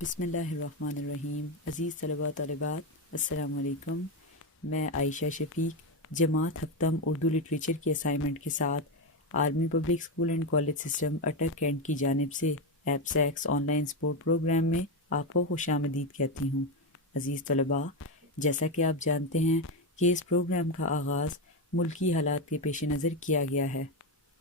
بسم اللہ الرحمن الرحیم۔ عزیز طلباء طالبات، السلام علیکم۔ میں عائشہ شفیق جماعت ہفتم اردو لٹریچر کی اسائنمنٹ کے ساتھ army public school and college system Attock cantt کی جانب سے APSACS online support program میں آپ کو خوش آمدید کہتی ہوں۔ عزیز طلباء، جیسا کہ آپ جانتے ہیں کہ اس پروگرام کا آغاز ملکی حالات کے پیش نظر کیا گیا ہے۔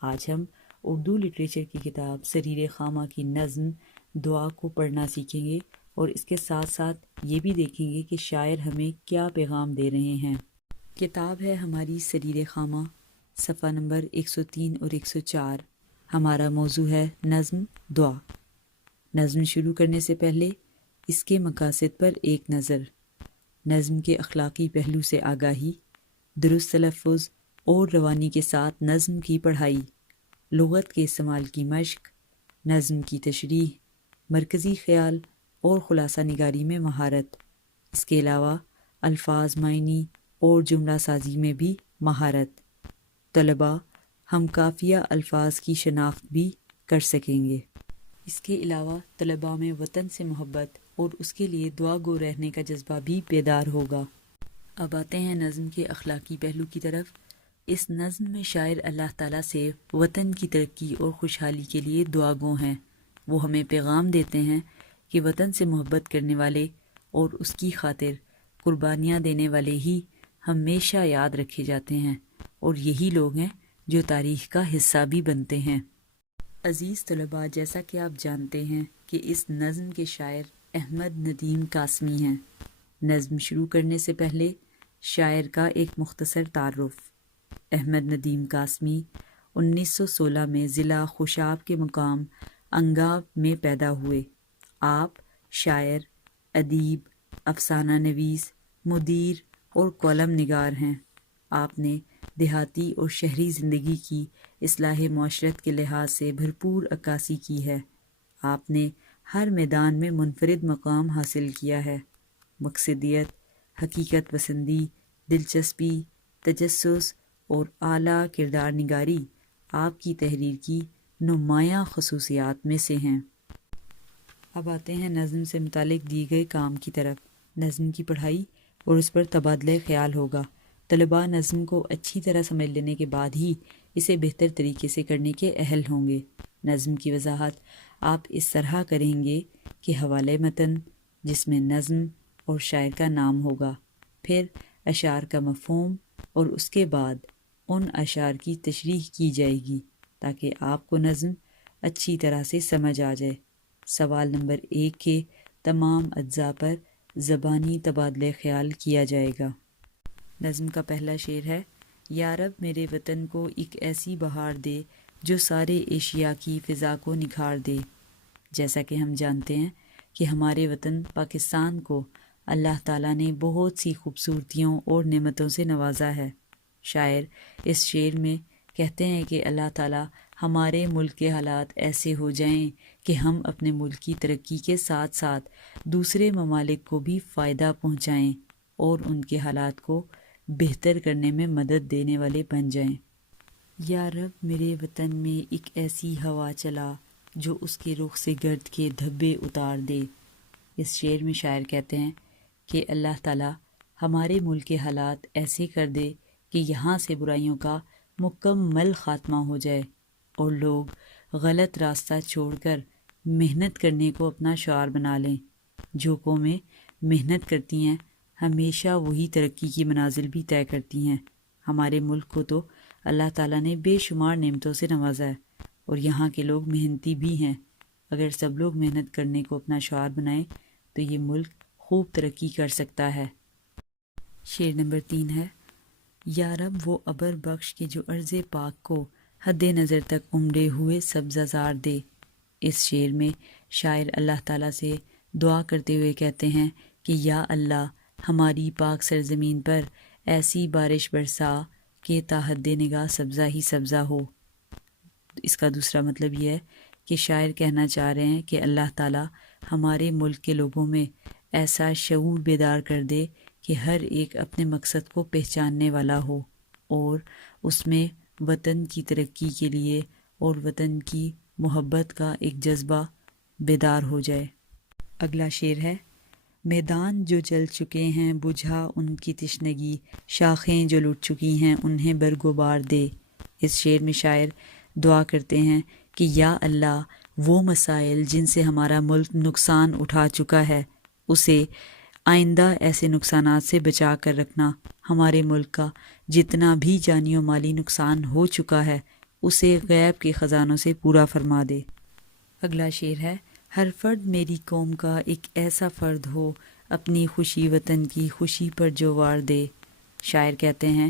آج ہم اردو لٹریچر کی کتاب سریر خامہ کی نظم دعا کو پڑھنا سیکھیں گے اور اس کے ساتھ ساتھ یہ بھی دیکھیں گے کہ شاعر ہمیں کیا پیغام دے رہے ہیں۔ کتاب ہے ہماری سریر خامہ، صفحہ نمبر 103 اور 104۔ ہمارا موضوع ہے نظم دعا۔ نظم شروع کرنے سے پہلے اس کے مقاصد پر ایک نظر۔ نظم کے اخلاقی پہلو سے آگاہی، درست تلفظ اور روانی کے ساتھ نظم کی پڑھائی، لغت کے استعمال کی مشق، نظم کی تشریح، مرکزی خیال اور خلاصہ نگاری میں مہارت۔ اس کے علاوہ الفاظ معنی اور جملہ سازی میں بھی مہارت۔ طلباء، ہم قافیہ الفاظ کی شناخت بھی کر سکیں گے۔ اس کے علاوہ طلباء میں وطن سے محبت اور اس کے لیے دعا گو رہنے کا جذبہ بھی بیدار ہوگا۔ اب آتے ہیں نظم کے اخلاقی پہلو کی طرف۔ اس نظم میں شاعر اللہ تعالیٰ سے وطن کی ترقی اور خوشحالی کے لیے دعا گو ہیں۔ وہ ہمیں پیغام دیتے ہیں کہ وطن سے محبت کرنے والے اور اس کی خاطر قربانیاں دینے والے ہی ہمیشہ یاد رکھے جاتے ہیں، اور یہی لوگ ہیں جو تاریخ کا حصہ بھی بنتے ہیں۔ عزیز طلباء، جیسا کہ آپ جانتے ہیں کہ اس نظم کے شاعر احمد ندیم قاسمی ہیں۔ نظم شروع کرنے سے پہلے شاعر کا ایک مختصر تعارف۔ احمد ندیم قاسمی 1916 میں ضلع خوشاب کے مقام انگا میں پیدا ہوئے۔ آپ شاعر، ادیب، افسانہ نویس، مدیر اور کالم نگار ہیں۔ آپ نے دیہاتی اور شہری زندگی کی اصلاح معاشرت کے لحاظ سے بھرپور عکاسی کی ہے۔ آپ نے ہر میدان میں منفرد مقام حاصل کیا ہے۔ مقصدیت، حقیقت پسندی، دلچسپی، تجسس اور اعلیٰ کردار نگاری آپ کی تحریر کی نمایاں خصوصیات میں سے ہیں۔ اب آتے ہیں نظم سے متعلق دیے گئے کام کی طرف۔ نظم کی پڑھائی اور اس پر تبادلہ خیال ہوگا۔ طلباء نظم کو اچھی طرح سمجھ لینے کے بعد ہی اسے بہتر طریقے سے کرنے کے اہل ہوں گے۔ نظم کی وضاحت آپ اس طرح کریں گے کہ حوالے متن، جس میں نظم اور شاعر کا نام ہوگا، پھر اشعار کا مفہوم، اور اس کے بعد ان اشعار کی تشریح کی جائے گی تاکہ آپ کو نظم اچھی طرح سے سمجھ آ جائے۔ سوال نمبر 1 کے تمام اجزاء پر زبانی تبادلہ خیال کیا جائے گا۔ نظم کا پہلا شعر ہے: یا رب میرے وطن کو ایک ایسی بہار دے جو سارے ایشیا کی فضا کو نکھار دے۔ جیسا کہ ہم جانتے ہیں کہ ہمارے وطن پاکستان کو اللہ تعالیٰ نے بہت سی خوبصورتیوں اور نعمتوں سے نوازا ہے۔ شاعر اس شعر میں کہتے ہیں کہ اللہ تعالیٰ ہمارے ملک کے حالات ایسے ہو جائیں کہ ہم اپنے ملک کی ترقی کے ساتھ ساتھ دوسرے ممالک کو بھی فائدہ پہنچائیں اور ان کے حالات کو بہتر کرنے میں مدد دینے والے بن جائیں۔ یا رب میرے وطن میں ایک ایسی ہوا چلا جو اس کے رخ سے گرد کے دھبے اتار دے۔ اس شعر میں شاعر کہتے ہیں کہ اللہ تعالیٰ ہمارے ملک کے حالات ایسے کر دے کہ یہاں سے برائیوں کا مکمل خاتمہ ہو جائے اور لوگ غلط راستہ چھوڑ کر محنت کرنے کو اپنا شعار بنا لیں۔ جو قومیں محنت کرتی ہیں ہمیشہ وہی ترقی کی منازل بھی طے کرتی ہیں۔ ہمارے ملک کو تو اللہ تعالیٰ نے بے شمار نعمتوں سے نوازا ہے اور یہاں کے لوگ محنتی بھی ہیں۔ اگر سب لوگ محنت کرنے کو اپنا شعار بنائیں تو یہ ملک خوب ترقی کر سکتا ہے۔ شعر نمبر 3 ہے: یا رب وہ ابر بخش کے جو ارض پاک کو حد نظر تک عمرے ہوئے سبزہ زار دے۔ اس شعر میں شاعر اللہ تعالیٰ سے دعا کرتے ہوئے کہتے ہیں کہ یا اللہ ہماری پاک سرزمین پر ایسی بارش برسا کہ تا حد نگاہ سبزہ ہی سبزہ ہو۔ اس کا دوسرا مطلب یہ ہے کہ شاعر کہنا چاہ رہے ہیں کہ اللہ تعالیٰ ہمارے ملک کے لوگوں میں ایسا شعور بیدار کر دے کہ ہر ایک اپنے مقصد کو پہچاننے والا ہو اور اس میں وطن کی ترقی کے لیے اور وطن کی محبت کا ایک جذبہ بیدار ہو جائے۔ اگلا شعر ہے، میدان جو جل چکے ہیں بجھا ان کی تشنگی، شاخیں جو لٹ چکی ہیں انہیں برگبار دے۔ اس شعر میں شاعر دعا کرتے ہیں کہ یا اللہ وہ مسائل جن سے ہمارا ملک نقصان اٹھا چکا ہے اسے آئندہ ایسے نقصانات سے بچا کر رکھنا، ہمارے ملک کا جتنا بھی جانی و مالی نقصان ہو چکا ہے اسے غیب کے خزانوں سے پورا فرما دے۔ اگلا شعر ہے، ہر فرد میری قوم کا ایک ایسا فرد ہو اپنی خوشی وطن کی خوشی پر جو وار دے۔ شاعر کہتے ہیں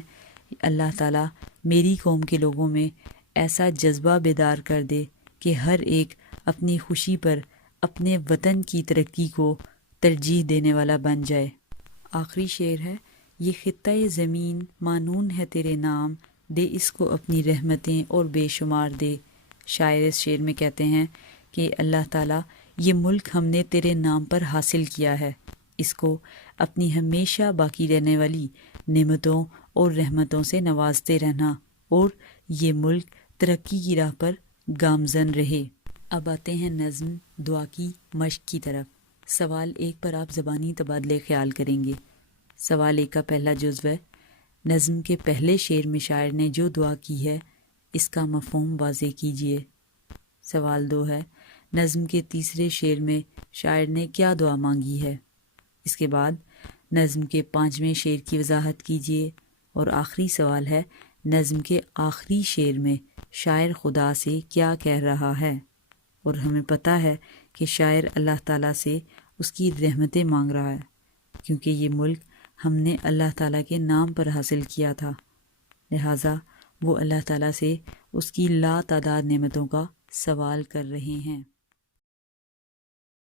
اللہ تعالیٰ میری قوم کے لوگوں میں ایسا جذبہ بیدار کر دے کہ ہر ایک اپنی خوشی پر اپنے وطن کی ترقی کو ترجیح دینے والا بن جائے۔ آخری شعر ہے، یہ خطہ زمین مانون ہے تیرے نام، دے اس کو اپنی رحمتیں اور بے شمار دے۔ شاعر اس شعر میں کہتے ہیں کہ اللہ تعالیٰ یہ ملک ہم نے تیرے نام پر حاصل کیا ہے، اس کو اپنی ہمیشہ باقی رہنے والی نعمتوں اور رحمتوں سے نوازتے رہنا اور یہ ملک ترقی کی راہ پر گامزن رہے۔ اب آتے ہیں نظم دعا کی مشق کی طرف۔ سوال 1 پر آپ زبانی تبادلے خیال کریں گے۔ سوال 1 کا پہلا جزو ہے، نظم کے پہلے شعر میں شاعر نے جو دعا کی ہے اس کا مفہوم واضح کیجیے۔ سوال 2 ہے، نظم کے تیسرے شعر میں شاعر نے کیا دعا مانگی ہے؟ اس کے بعد نظم کے 5ویں شعر کی وضاحت کیجیے۔ اور آخری سوال ہے، نظم کے آخری شعر میں شاعر خدا سے کیا کہہ رہا ہے؟ اور ہمیں پتہ ہے کہ شاعر اللہ تعالیٰ سے اس کی رحمتیں مانگ رہا ہے، کیونکہ یہ ملک ہم نے اللہ تعالیٰ کے نام پر حاصل کیا تھا، لہٰذا وہ اللہ تعالیٰ سے اس کی لا تعداد نعمتوں کا سوال کر رہے ہیں۔